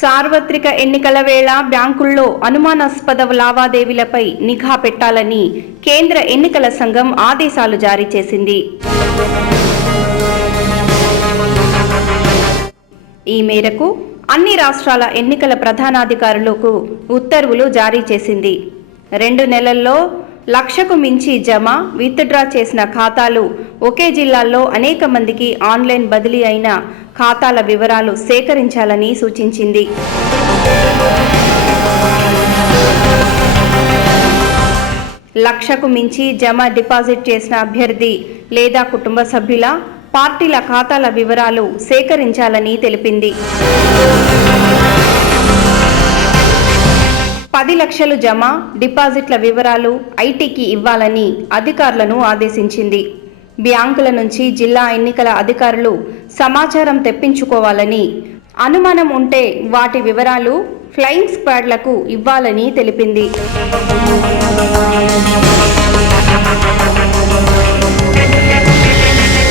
సార్వత్రిక ఎన్నికల వేళ బ్యాంకుల్లో అనుమానాస్పద లావాదేవీలపై నిఘా పెట్టాలని కేంద్ర ఎన్నికల సంఘం ఆదేశాలు జారీ చేసింది. ఈ మేరకు అన్ని రాష్ట్రాల ఎన్నికల ప్రధానాధికారులకు ఉత్తర్వులు జారీ చేసింది. 2 నెలల్లో 1,00,000కు మించి జమ, విత్డ్రా చేసిన ఖాతాలు, ఒకే జిల్లాల్లో అనేక మందికి ఆన్లైన్ బదిలీ అయిన ఖాతాల వివరాలు సేకరించాలని సూచించింది. లక్షకు మించి జమ, డిపాజిట్ చేసిన అభ్యర్థి లేదా కుటుంబ సభ్యుల, పార్టీల ఖాతాల వివరాలు సేకరించాలని తెలిపింది. 10 లక్షలు జమ, డిపాజిట్ల వివరాలు ఐటీకి ఇవ్వాలని అధికారులను ఆదేశించింది. బ్యాంకుల నుంచి జిల్లా ఎన్నికల అధికారులు సమాచారం తెప్పించుకోవాలని, అనుమానం ఉంటే వాటి వివరాలు ఫ్లయింగ్ స్క్వాడ్లకు ఇవ్వాలని తెలిపింది.